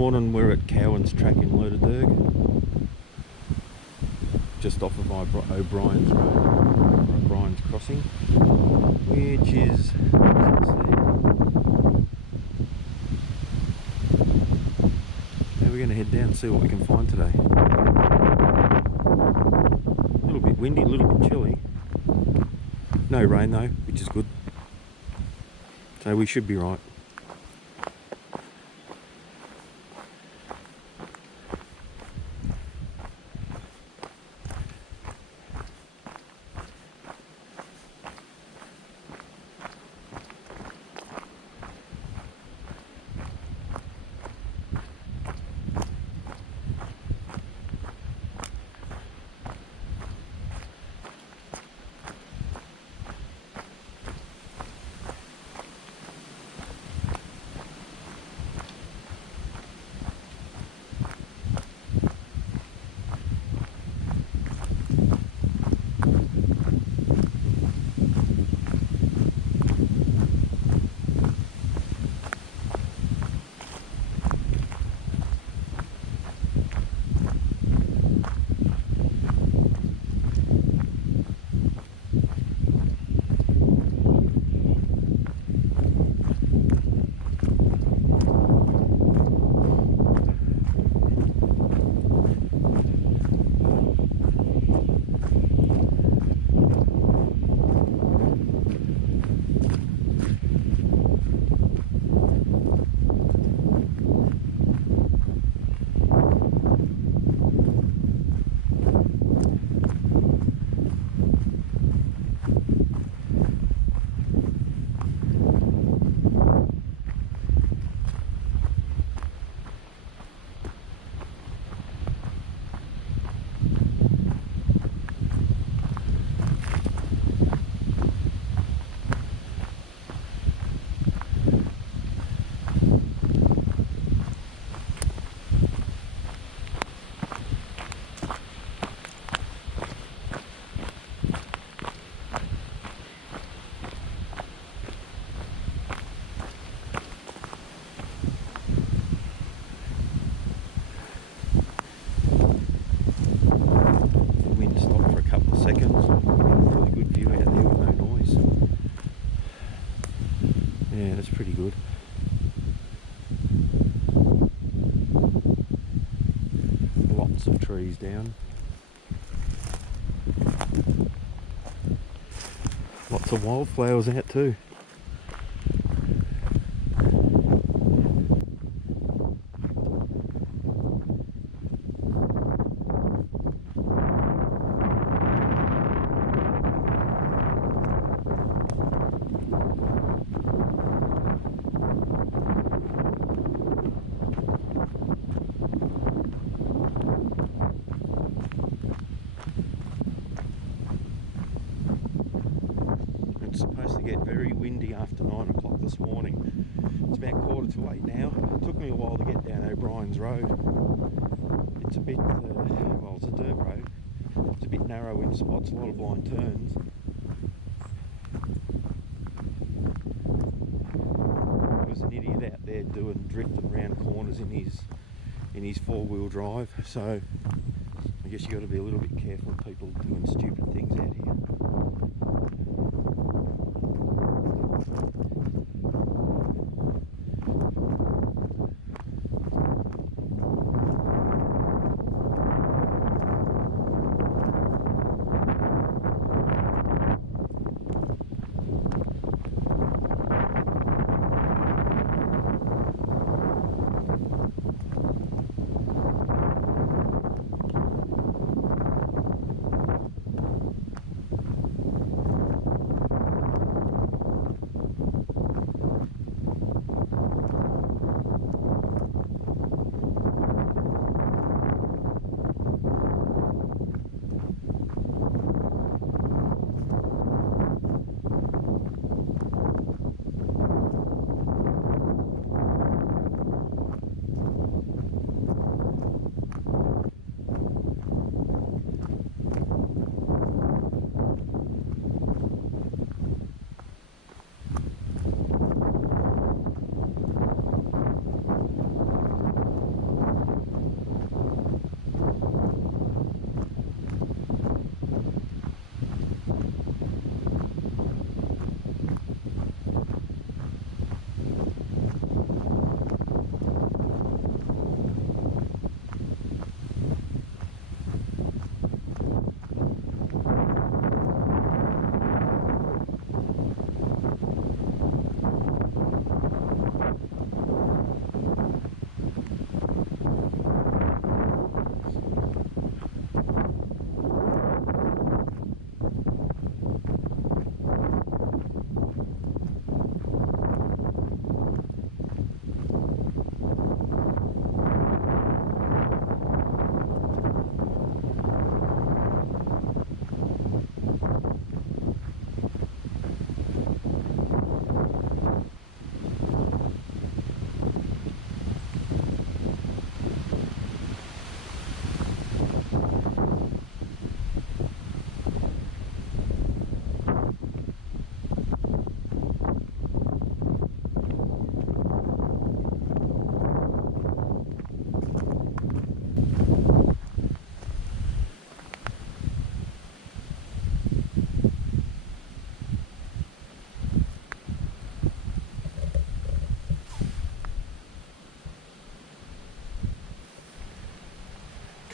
morning we're at Cowan's track in Lerderderg, just off of O'Brien's Road, O'Brien's Crossing, which is, now we're going to head down and see what we can find today. A little bit windy, a little bit chilly. No rain though, which is good. So we should be right. Yeah, that's pretty good. Lots of trees down. Lots of wildflowers out too. Supposed to get very windy after 9 o'clock this morning. It's about 7:45 now. It took me a while to get down O'Brien's Road. It's a bit, well, it's a dirt road. It's a bit narrow in spots, a lot of blind turns. There was an idiot out there drifting around corners in his four-wheel drive. So I guess you got to be a little bit careful of people doing stupid things out here.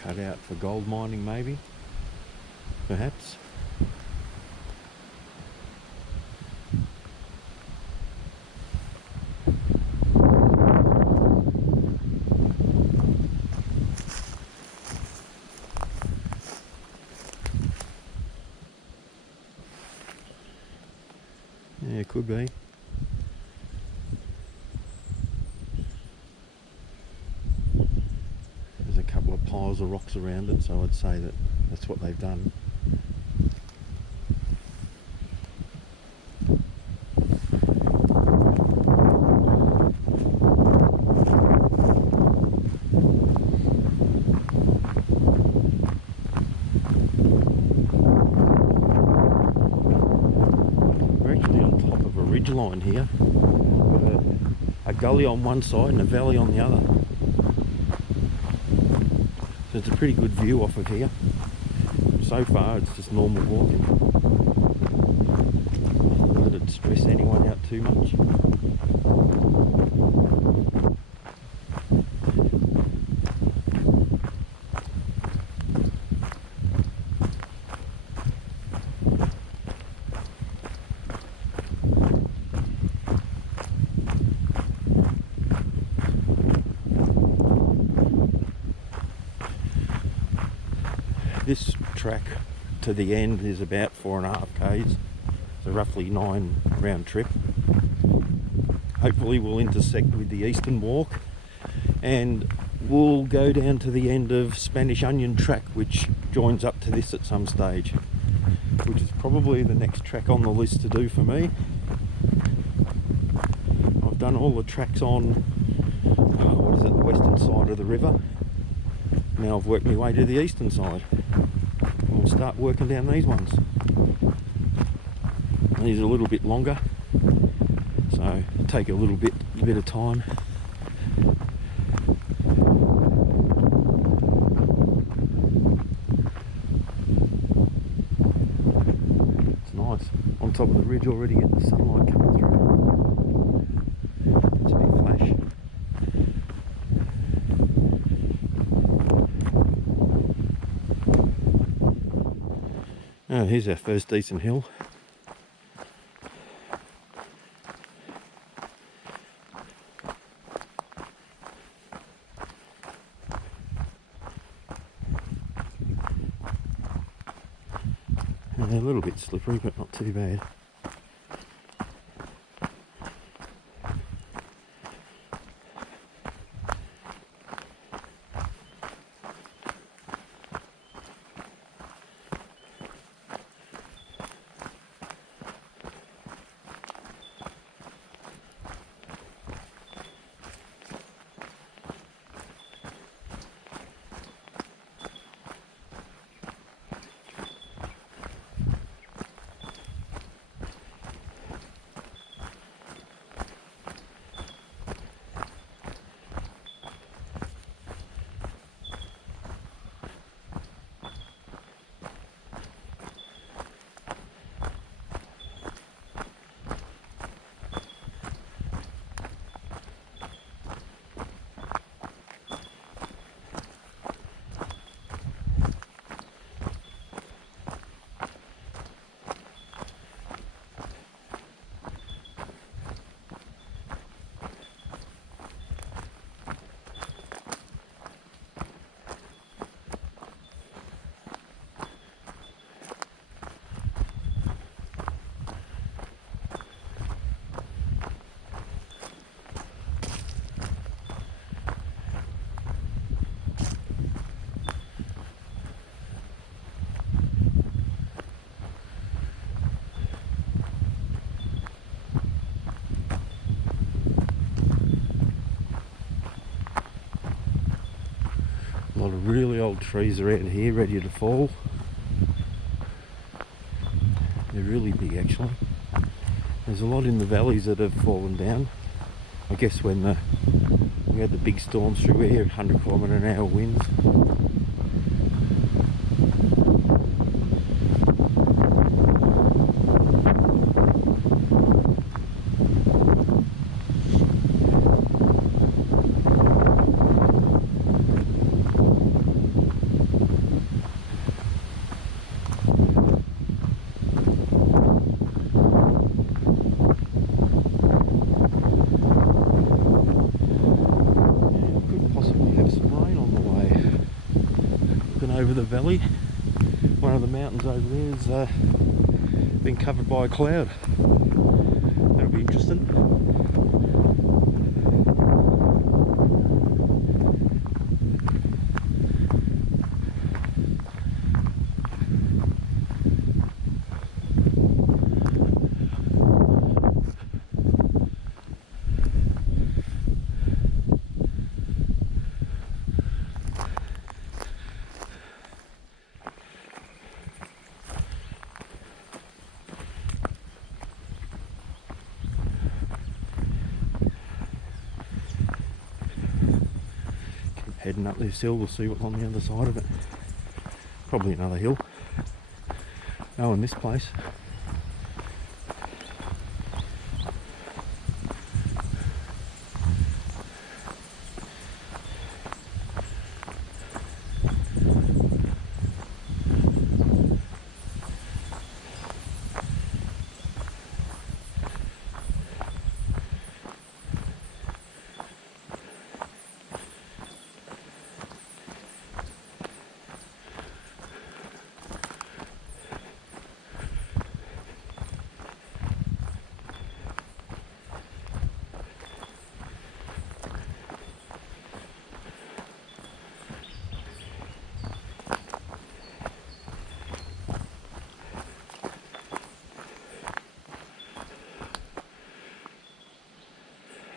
cut out for gold mining, maybe, perhaps. Yeah, it could be. There's a couple of piles of rocks around it, so I'd say that that's what they've done. Line here, got a gully on one side and a valley on the other, so it's a pretty good view off of here. So far it's just normal walking. Not let it stress anyone out too much. This track to the end is about 4.5 k's, so roughly 9 round trip. Hopefully we'll intersect with the Eastern Walk and we'll go down to the end of Spanish Onion track, which joins up to this at some stage, which is probably the next track on the list to do for me. I've done all the tracks on, the western side of the river. Now I've worked my way to the eastern side. We'll start working down these ones. These are a little bit longer, so take a bit of time. It's nice. On top of the ridge already, get the sunlight coming through. It's a bit flash. Oh, here's our first decent hill. A little bit slippery, but not too bad. A lot of really old trees around here ready to fall. They're really big actually. There's a lot in the valleys that have fallen down. I guess when we had the big storms through here, 100km/h winds. have some rain on the way. Looking over the valley, one of the mountains over there is been covered by a cloud. That'll be interesting. Heading up this hill, we'll see what's on the other side of it. Probably another hill. Oh, in this place.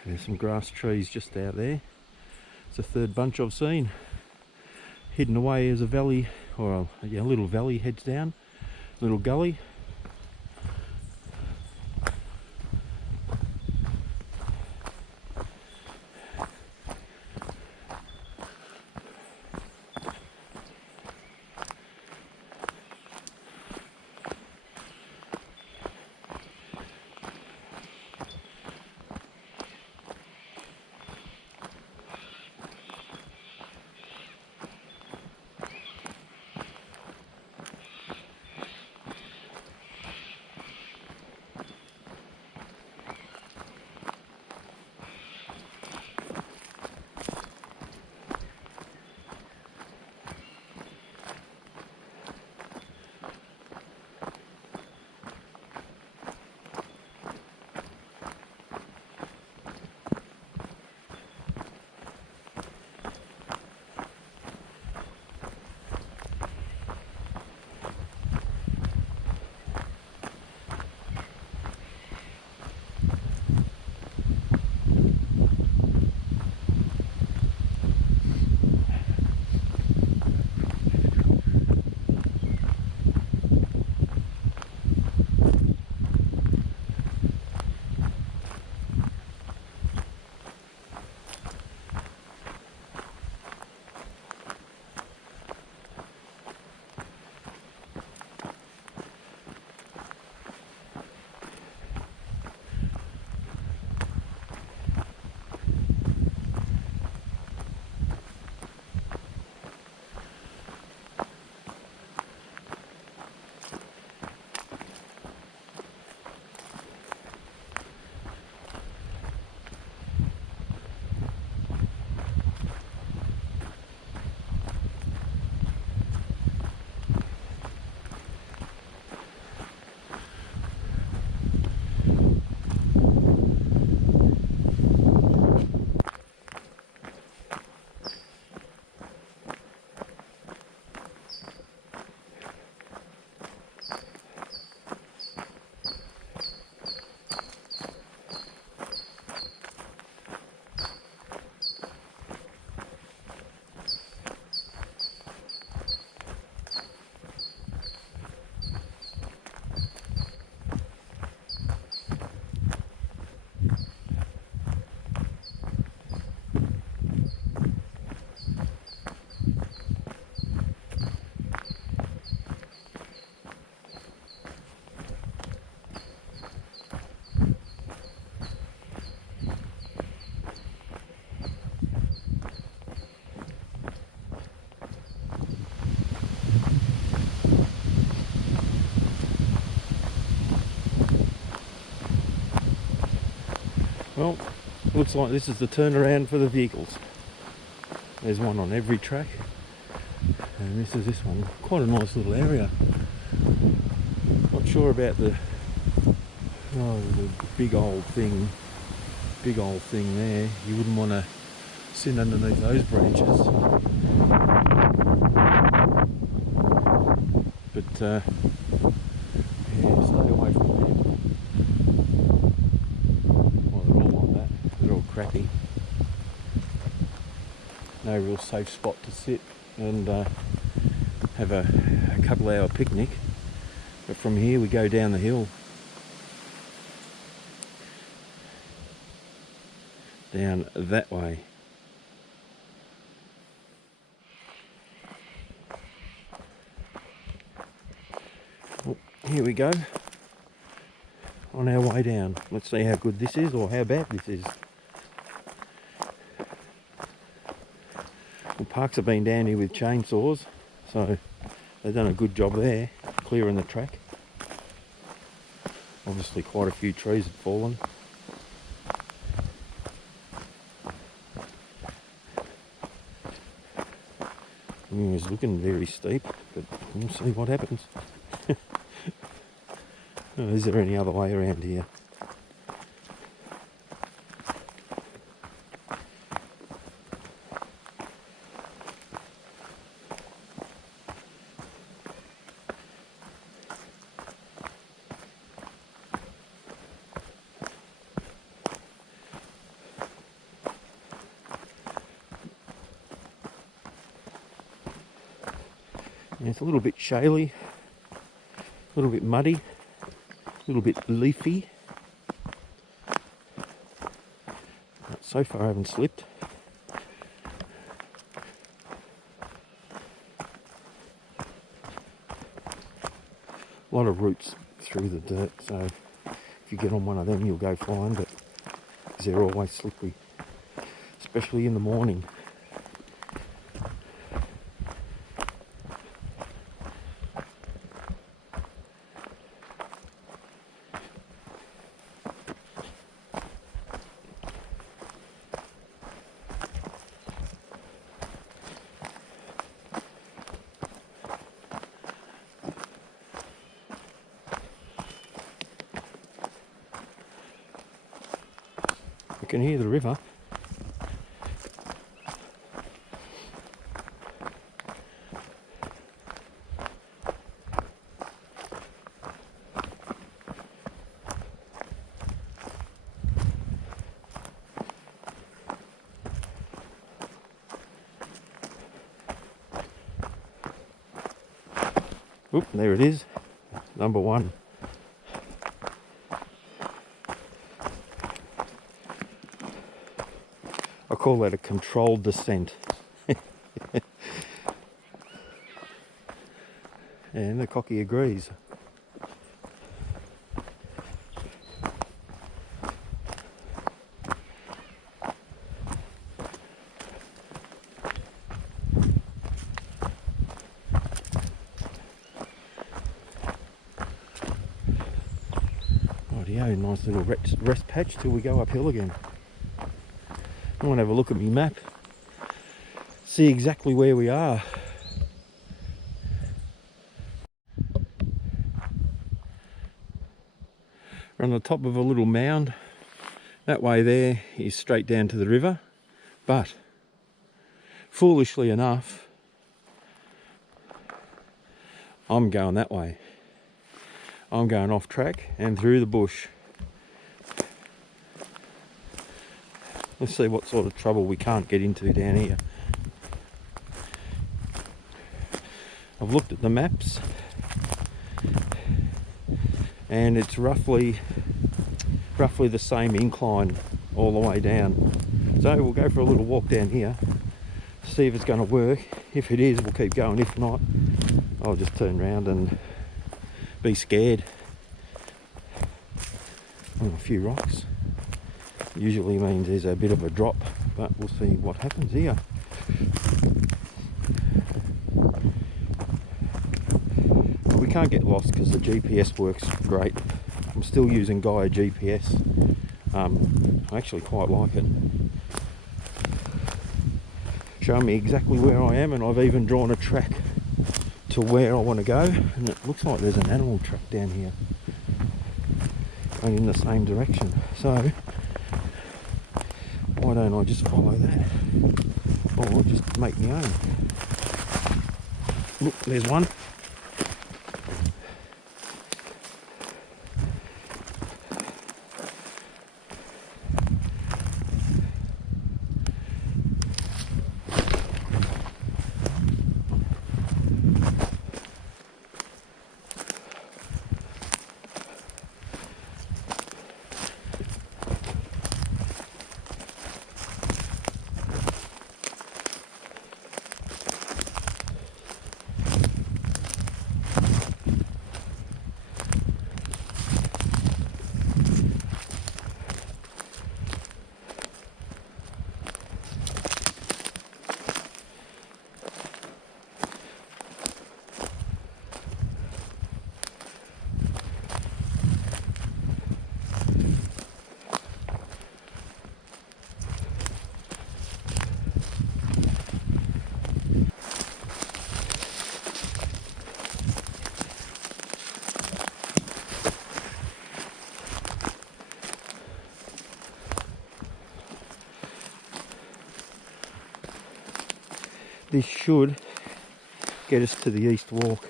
There's some grass trees just out there. It's the third bunch I've seen. Hidden away as a valley, or a little valley heads down, little gully. Well, looks like this is the turnaround for the vehicles. There's one on every track, and this is this one. Quite a nice little area. Not sure about the big old thing there. You wouldn't want to sit underneath those branches. But yeah, stay away from them. Well, they're all like that. They're all crappy. No real safe spot to sit and have a couple-hour picnic. But from here we go down the hill. Down that way. Well, here we go. On our way down. Let's see how good this is or how bad this is. Well, Parks have been down here with chainsaws, so they've done a good job there, clearing the track. Obviously quite a few trees had fallen. It was looking very steep, but we'll see what happens. Is there any other way around here? It's a little bit shaly, a little bit muddy, a little bit leafy. But so far I haven't slipped. A lot of roots through the dirt, so if you get on one of them you'll go fine, but they're always slippery, especially in the morning. You can hear the river. Oop, there it is, number one. I call that a controlled descent. And the cocky agrees. Rightio, nice little rest patch till we go uphill again. I want to have a look at my map, see exactly where we are. We're on the top of a little mound. That way there is straight down to the river, but foolishly enough, I'm going that way. I'm going off track and through the bush. Let's see what sort of trouble we can't get into down here. I've looked at the maps and it's roughly the same incline all the way down. So we'll go for a little walk down here, see if it's going to work. If it is, we'll keep going. If not, I'll just turn around and be scared. Oh, a few rocks. Usually means there's a bit of a drop, but we'll see what happens here. We can't get lost because the GPS works great. I'm still using Gaia GPS. I actually quite like it. showing me exactly where I am, and I've even drawn a track to where I want to go, and it looks like there's an animal track down here going in the same direction. So why don't I just follow that, or just make my own? Look, there's one. This should get us to the East Walk,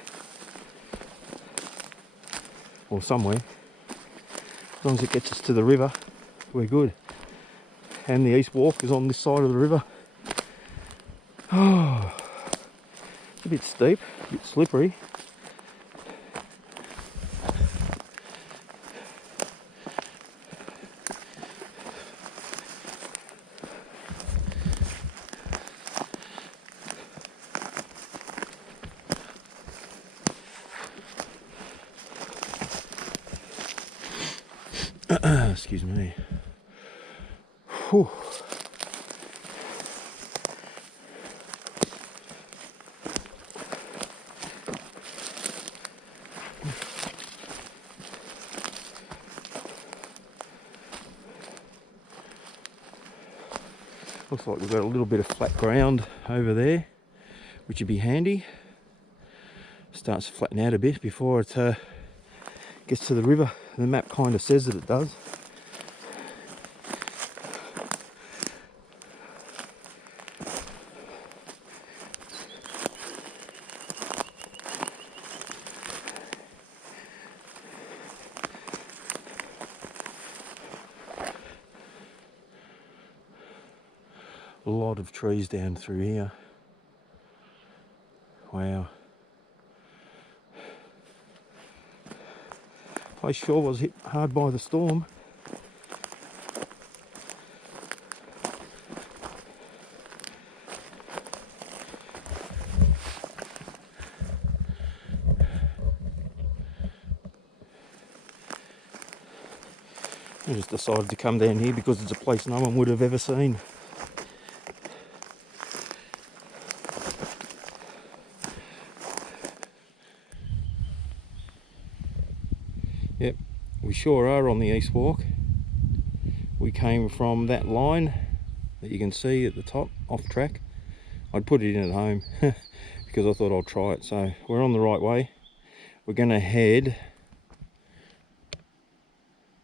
or somewhere. As long as it gets us to the river, we're good. And the East Walk is on this side of the river. Oh, it's a bit steep, a bit slippery. Excuse me. Whew. Looks like we've got a little bit of flat ground over there, which would be handy. Starts to flatten out a bit before it gets to the river. The map kind of says that it does. A lot of trees down through here. Wow. Place sure was hit hard by the storm. I just decided to come down here because it's a place no one would have ever seen. Yep, we sure are on the East Walk. We came from that line that you can see at the top, off track. I'd put it in at home because I thought I'd try it. So we're on the right way. We're going to head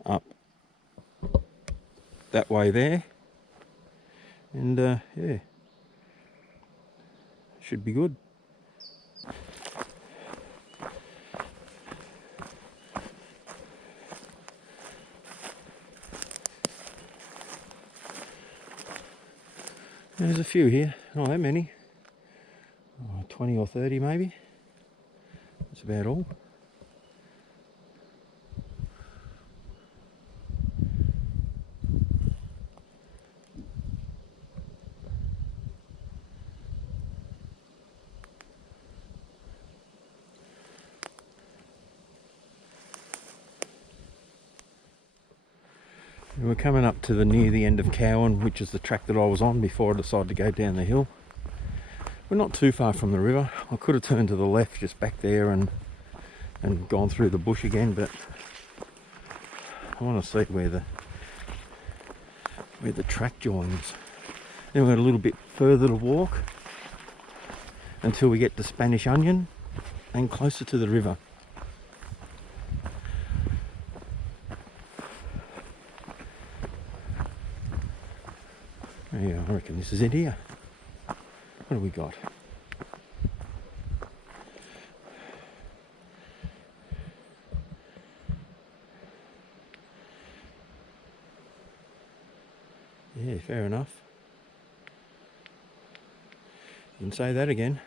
up that way there, and yeah, should be good. There's a few here, not that many, 20 or 30 maybe. That's about all. We're coming up to near the end of Cowan, which is the track that I was on before I decided to go down the hill. We're not too far from the river. I could have turned to the left just back there and gone through the bush again, but I want to see where the track joins. Then we've got a little bit further to walk until we get to Spanish Onion and closer to the river. Yeah, I reckon this is it here. What have we got? Yeah, fair enough. You can say that again.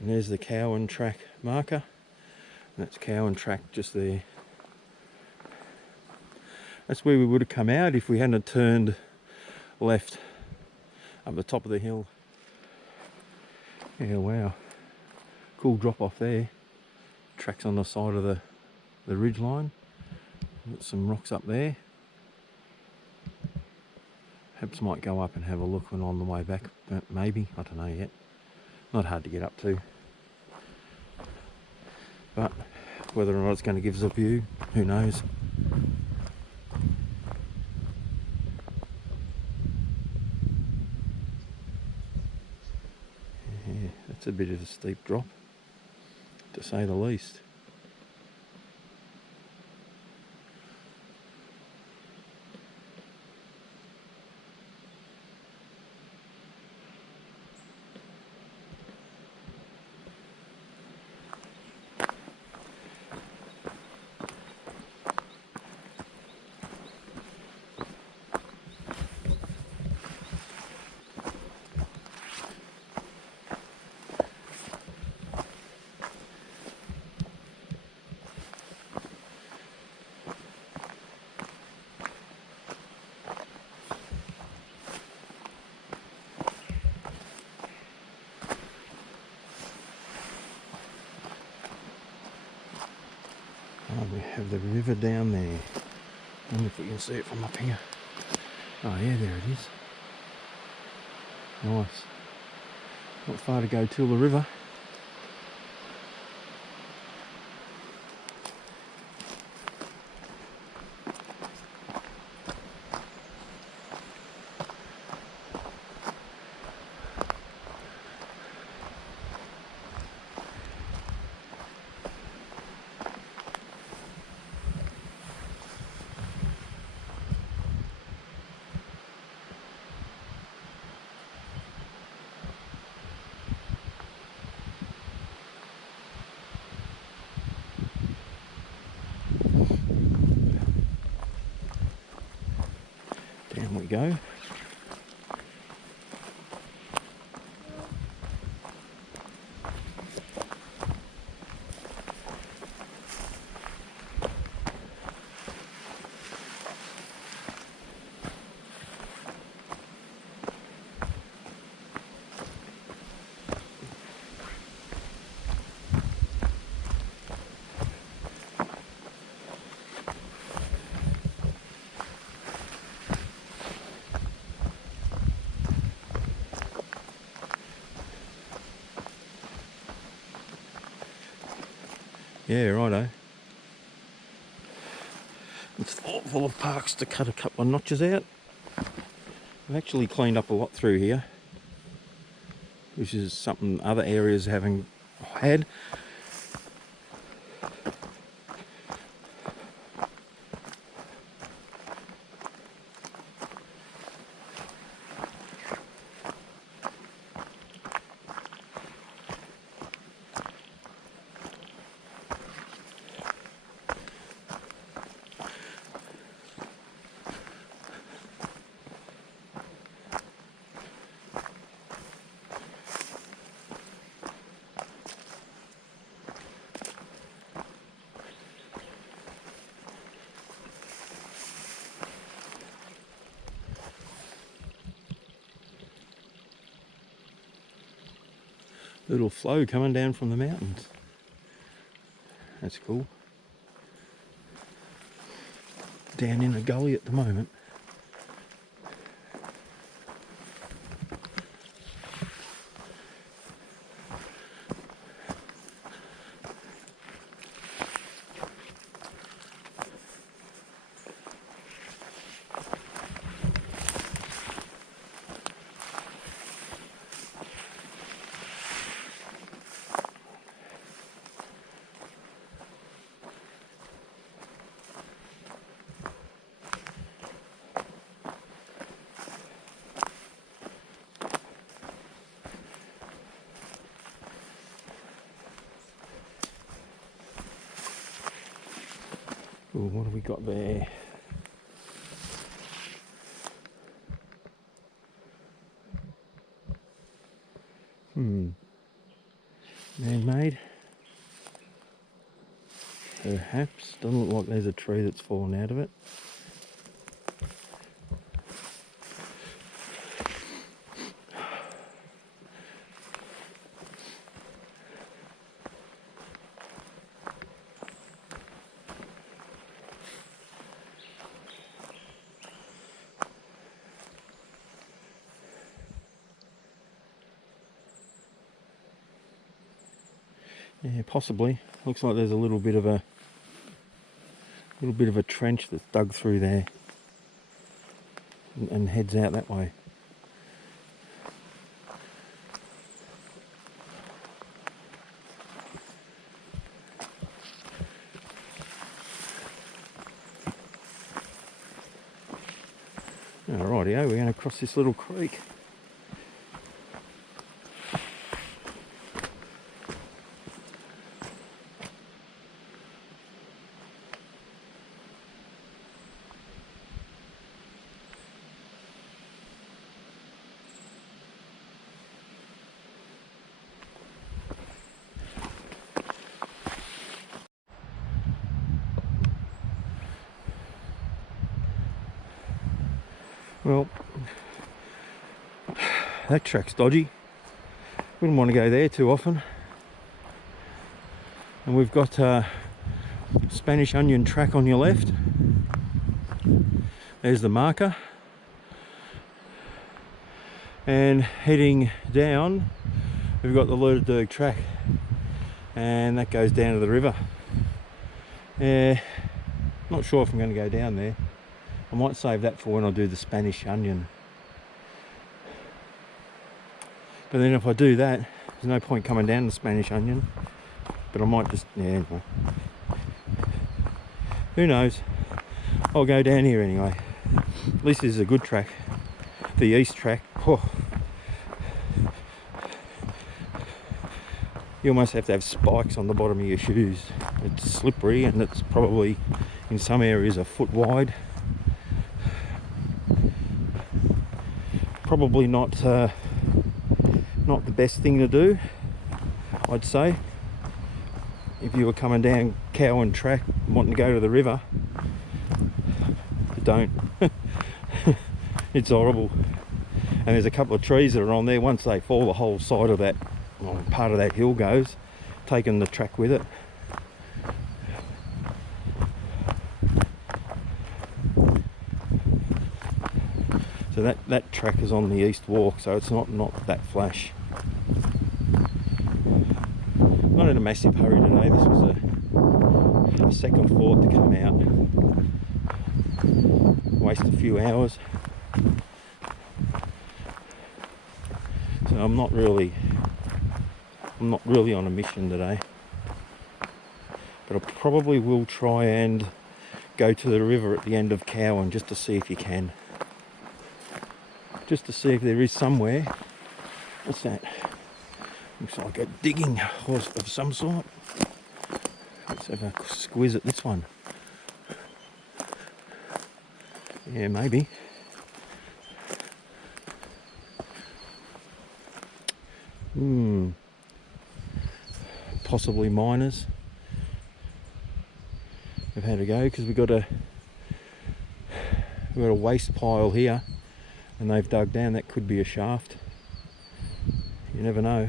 And there's the Cowan track marker. And that's Cowan track just there. That's where we would have come out if we hadn't turned left up the top of the hill. Yeah, wow. Cool drop off there. Tracks on the side of the ridge line. Got some rocks up there. Perhaps might go up and have a look when on the way back. Maybe, I don't know yet. Not hard to get up to. But whether or not it's going to give us a view, who knows. Yeah, that's a bit of a steep drop, to say the least. Oh, we have the river down there. I wonder if we can see it from up here. Oh yeah, there it is. Nice. Not far to go till the river. Down we go. Yeah, righto. It's full of parks to cut a couple of notches out. I've actually cleaned up a lot through here, which is something other areas haven't had. Little flow coming down from the mountains. That's cool. Down in a gully at the moment. Ooh, what have we got there? Man-made. Perhaps. Doesn't look like there's a tree that's fallen out of it. Yeah, possibly. Looks like there's a little bit of a trench that's dug through there and heads out that way. Alrighty, we're going to cross this little creek. Well, that track's dodgy. Wouldn't want to go there too often. And we've got a Spanish onion track on your left. There's the marker. And heading down, we've got the Lerderderg track. And that goes down to the river. Not sure if I'm going to go down there. I might save that for when I do the Spanish onion. But then if I do that, there's no point coming down the Spanish onion. But I might just, yeah, anyway. Who knows? I'll go down here anyway. At least this is a good track. The East track. Oh. You almost have to have spikes on the bottom of your shoes. It's slippery and it's probably in some areas a foot wide. Probably not the best thing to do, I'd say. If you were coming down Cowan track wanting to go to the river, don't. It's horrible. And there's a couple of trees that are on there. Once they fall, the whole side of that, well, part of that hill goes, taking the track with it. So that track is on the East Walk, so it's not that flash. Not in a massive hurry today. This was a second thought to come out. Waste a few hours. So I'm not really on a mission today. But I probably will try and go to the river at the end of Cowan just to see if you can. Just to see if there is somewhere. What's that? Looks like a digging horse of some sort. Let's have a squeeze at this one. Yeah, maybe. Possibly miners. We've had to go because we've got a waste pile here. And they've dug down. That could be a shaft. You never know.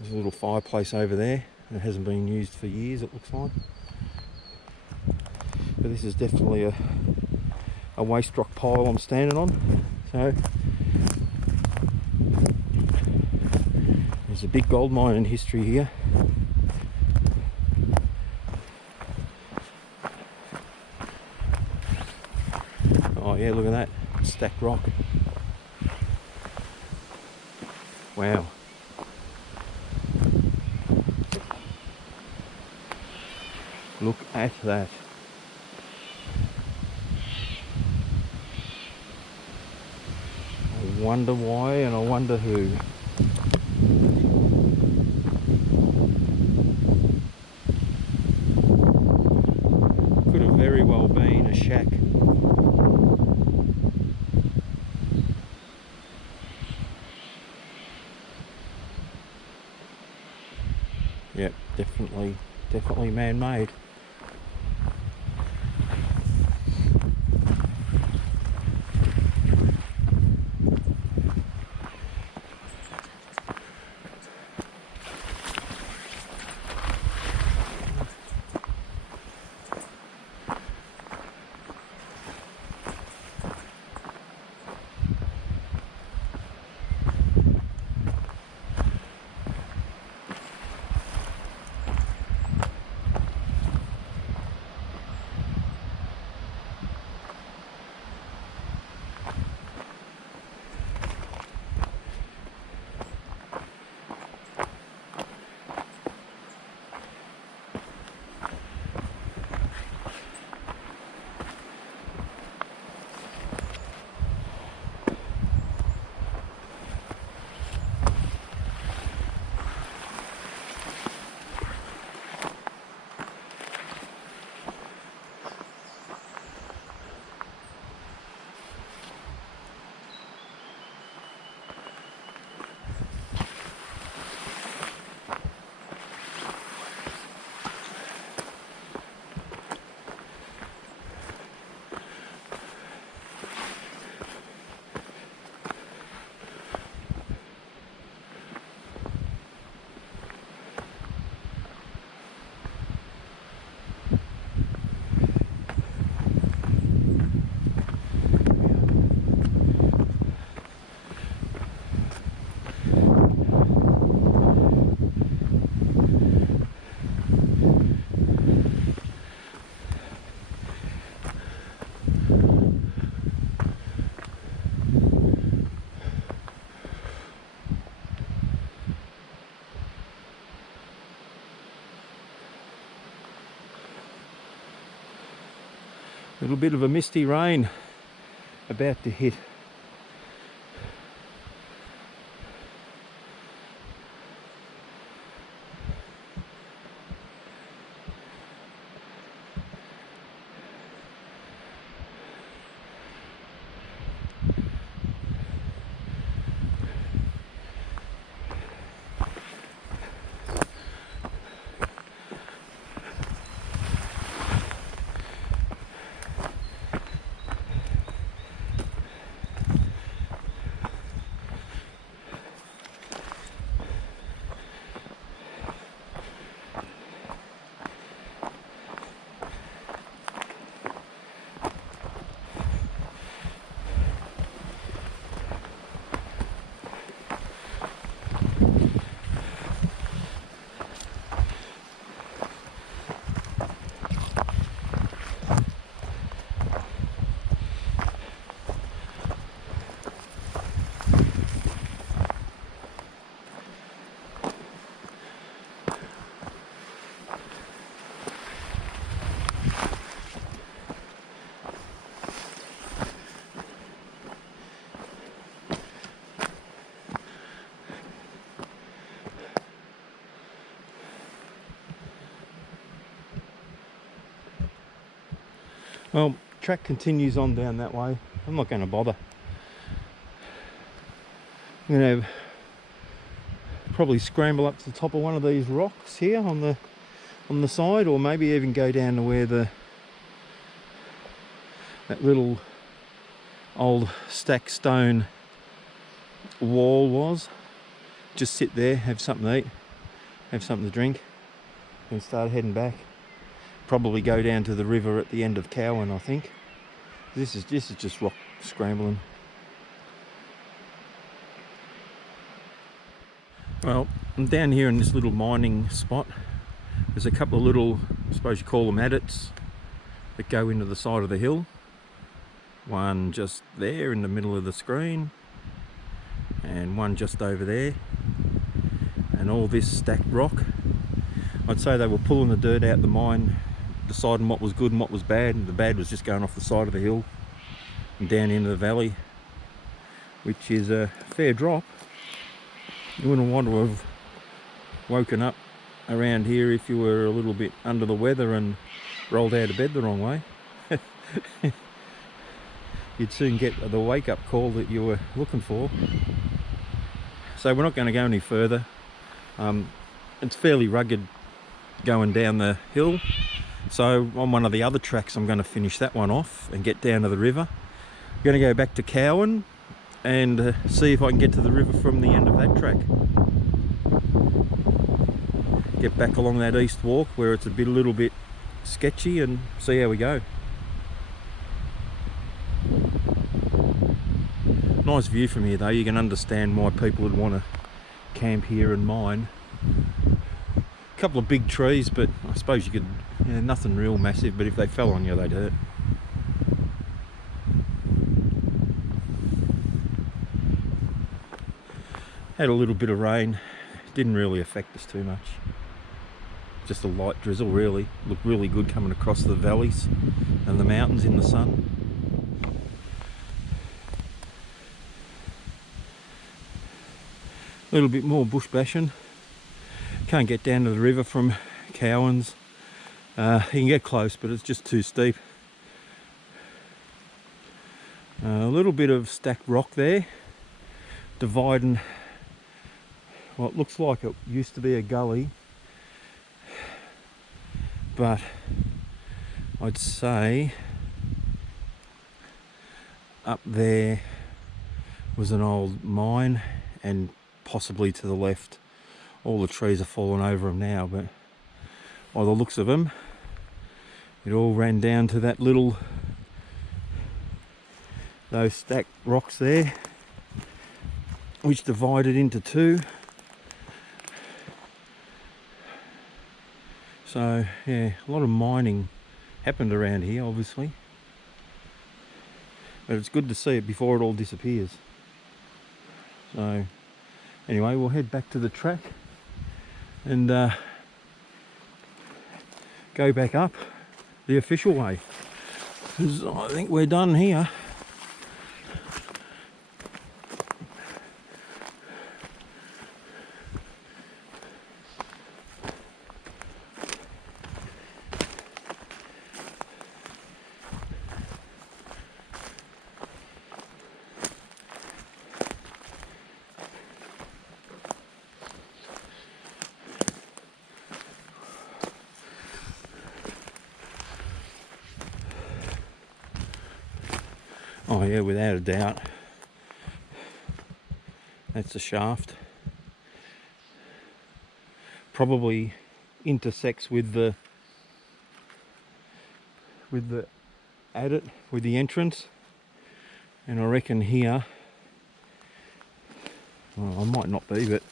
There's a little fireplace over there. It hasn't been used for years, it looks like. But this is definitely a waste rock pile I'm standing on. So there's a big gold mine in history here. Oh yeah, look at that, stacked rock. Wow. Look at that. I wonder why and I wonder who. very well been a shack. Yep, definitely man-made. A little bit of a misty rain about to hit. Well, track continues on down that way. I'm not going to bother. I'm going to probably scramble up to the top of one of these rocks here on the side, or maybe even go down to where that little old stacked stone wall was. Just sit there, have something to eat, have something to drink, and start heading back. Probably go down to the river at the end of Cowan, I think. This is just rock scrambling. Well, I'm down here in this little mining spot. There's a couple of little, I suppose you call them adits, that go into the side of the hill. One just there in the middle of the screen, and one just over there. And all this stacked rock. I'd say they were pulling the dirt out the mine, deciding what was good and what was bad, and the bad was just going off the side of the hill and down into the valley, which is a fair drop. You wouldn't want to have woken up around here if you were a little bit under the weather and rolled out of bed the wrong way. you'd soon get the wake-up call that you were looking for. So we're not going to go any further. It's fairly rugged going down the hill, so on one of the other tracks I'm going to finish that one off and get down to the river. I'm going to go back to Cowan and see if I can get to the river from the end of that track. Get back along that east walk where it's a little bit sketchy and see how we go. Nice view from here though. You can understand why people would want to camp here and mine. A couple of big trees, but I suppose you could, nothing real massive, but if they fell on you they'd hurt. Had a little bit of rain, didn't really affect us too much. Just a light drizzle really. Looked really good coming across the valleys and the mountains in the sun. A little bit more bush bashing. Can't get down to the river from Cowan's. You can get close, but it's just too steep. A little bit of stacked rock there, dividing what looks like it used to be a gully, but I'd say up there was an old mine, and possibly to the left. All the trees are fallen over them now, but by the looks of them, it all ran down to that little, those stacked rocks there, which divided into two. So yeah, a lot of mining happened around here obviously, but it's good to see it before it all disappears. So anyway, we'll head back to the track and go back up the official way, because I think we're done here. Oh yeah, without a doubt. That's the shaft. Probably intersects with the adit, with the entrance. And I reckon here, well, I might not be, but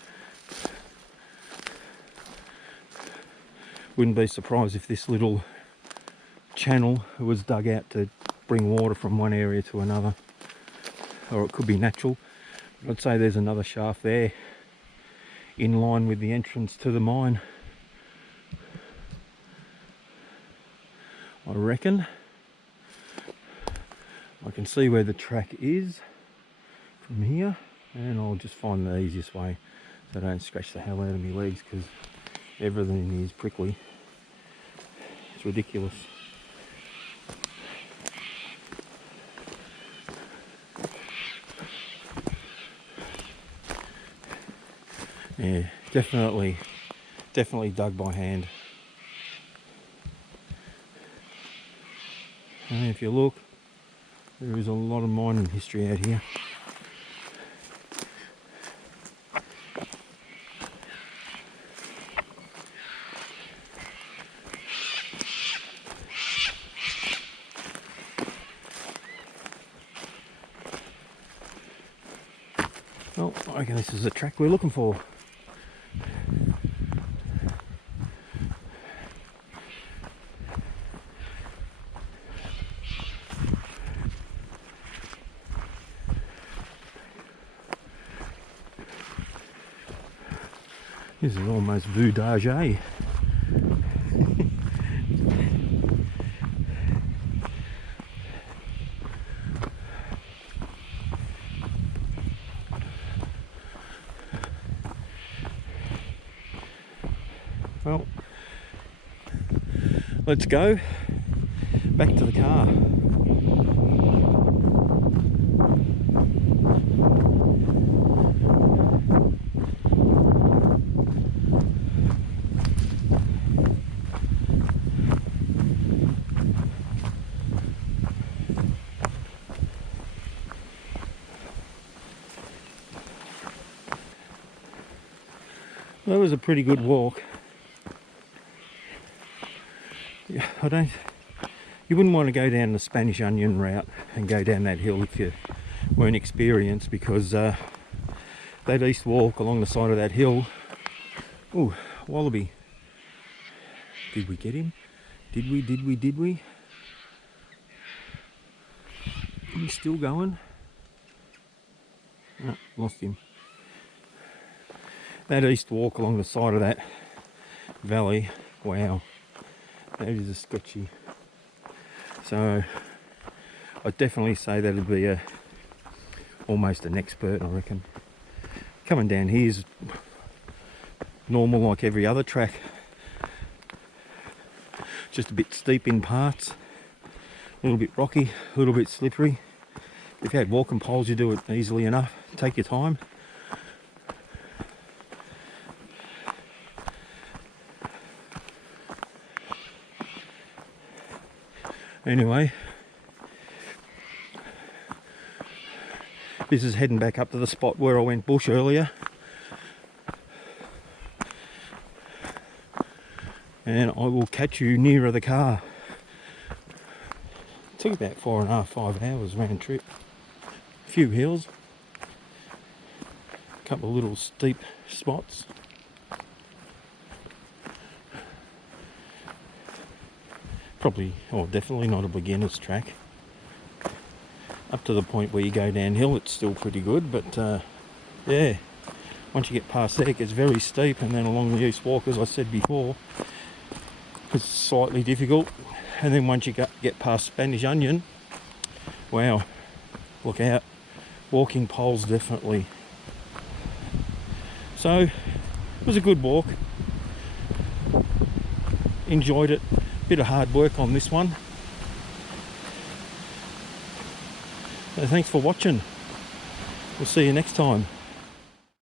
wouldn't be surprised if this little channel was dug out to bring water from one area to another, or it could be natural. I'd say there's another shaft there in line with the entrance to the mine. I reckon I can see where the track is from here, and I'll just find the easiest way so I don't scratch the hell out of my legs, because everything is prickly. It's ridiculous. Yeah, definitely dug by hand. And if you look, there is a lot of mining history out here. Well, I reckon this is the track we're looking for. This is almost Lerderderg. Well, let's go back to the car. That was a pretty good walk. Yeah, you wouldn't want to go down the Spanish Onion route and go down that hill if you weren't experienced, because that east walk along the side of that hill. Ooh, wallaby. Did we get him? Did we? He's still going. No, lost him. That east walk along the side of that valley, wow, that is a sketchy. So I'd definitely say that'd be almost an expert, I reckon. Coming down here is normal like every other track, just a bit steep in parts, a little bit rocky, a little bit slippery. If you had walking poles, you do it easily enough. Take your time. Anyway, this is heading back up to the spot where I went bush earlier. And I will catch you nearer the car. It took about 4.5, 5 hours round trip. A few hills, a couple of little steep spots. Probably, or definitely not a beginner's track. Up to the point where you go downhill, it's still pretty good, but yeah, once you get past there, it gets very steep, and then along the east walk, as I said before, it's slightly difficult. And then once you get past Spanish Onion, wow, look out. Walking poles definitely. So it was a good walk. Enjoyed it. Bit of hard work on this one. So thanks for watching. We'll see you next time.